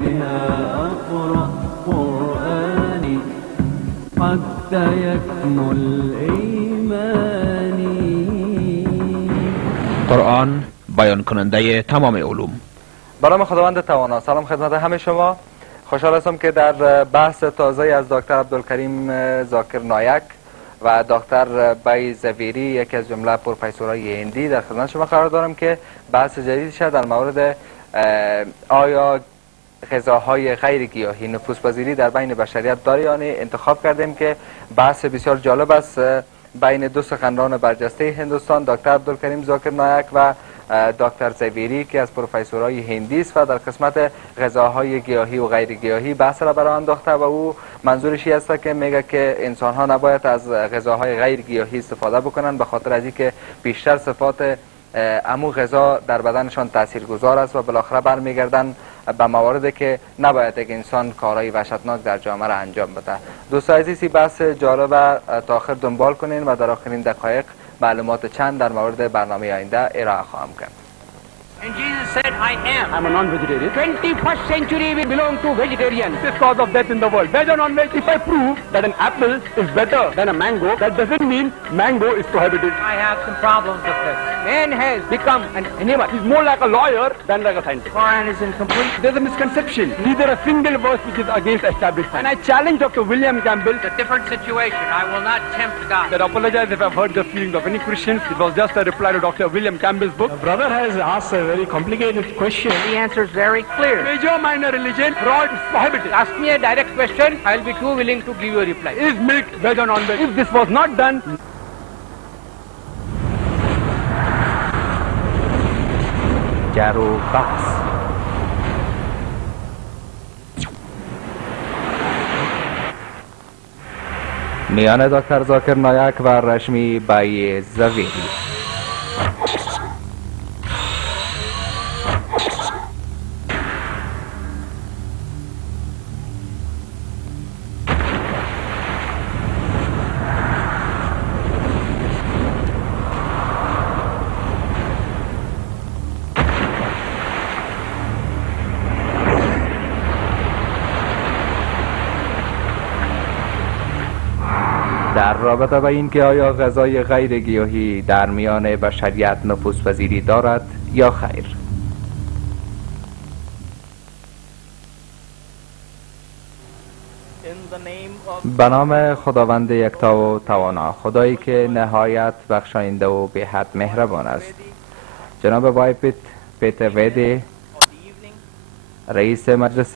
أقرأ قرآني حتى يكمل إيماني. قرآن بیان کننده تمام علوم. برام خداوند توانا، سلام خدمت همه شما. خوشحال هستم که در بحث تازه از دکتر عبدالکریم ذاکر نایک و دکتر بای زویری، یکی از جمله پروفسورهای هندی، در خدمت شما قرار دارم که بحث جدیدش در مورد آیا غذاهای غیر گیاهی نفوذپذیری در بین بشریت داره یا نه انتخاب کردیم که بحث بسیار جالب است بین دو سخنران برجسته هندوستان، دکتر عبدالکریم ذاکر نایک و دکتر زویری که از پروفسورهای هندی است و در قسمت غذاهای گیاهی و غیر گیاهی بحث را برای انداخته و او منظورش است که میگه که انسان ها نباید از غذاهای غیر گیاهی استفاده بکنن به خاطر از اینکه بیشتر صفات امو غذا در بدنشان تاثیرگذار است و بالاخره برمیگردن به مواردی که نباید یک انسان کارهای وحشتناک در جامعه را انجام بده. دوستان عزیزی، بحث جالب تا آخر دنبال کنین و در آخرین دقایق معلومات چند در مورد برنامه آینده ارائه خواهم کرد. And Jesus said, I am. I'm a non-vegetarian. 21st century we belong to vegetarians. This is cause of death in the world. Veg or non-veg? If I prove that an apple is better than a mango, that doesn't mean mango is prohibited. I have some problems with this. Man has become an animal. He's more like a lawyer than like a scientist. Quran is incomplete. There's a misconception. Neither a single verse which is against established science. And I challenge Dr. William Campbell. It's a different situation. I will not tempt God. I apologize if I've hurt the feelings of any Christians. It was just a reply to Dr. William Campbell's book. The brother has asked a very complicated question. The answer is very clear. Major, minor religion, fraud is prohibited. Ask me a direct question. I'll be too willing to give you a reply. Is milk veg or non-veg? If this was not done, گر و بحث. میان دکتر ذاکر نایک و رشمی بای زویری. در رابطه با اینکه آیا غذای غیر گیاهی در میان بشریت نفوذپذیری دارد یا خیر. به نام خداوند یکتا و توانا، خدایی که نهایت بخشاینده و به حد مهربان است. جناب بای پیت ویدی، رئیس مجلس